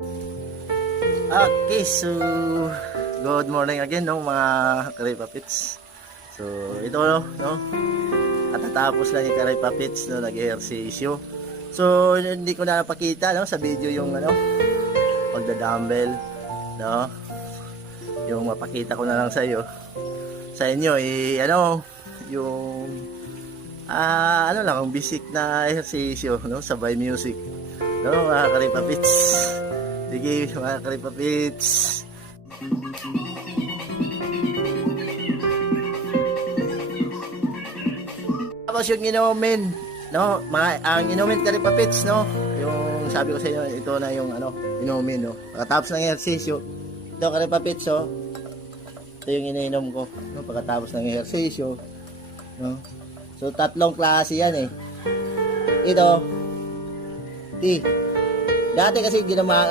Okay, so good morning again, no, mga Karipapits. So ito, no, at natapos lang yung Karipapits, no, nag-ehersisyo. So hindi ko na napakita, no, sa video yung ano, pagda-dumbbell, no, yung mapakita ko na lang sa inyo, ano, yung ano lang, ang basic na ehersisyo, no, sabay music, no, mga Karipapits. Sige, mga Karipapits. Tapos yung inumin, no, ang inumin Karipapits, no, yung sabi ko sa inyo, ito na yung ano, inumin, no. Pagkatapos ng ehersisyo, ito Karipapits, oh, ito yung iniinom ko, no, pagkatapos ng ehersisyo, no. So tatlong klase yan, ito, dati kasi ginawa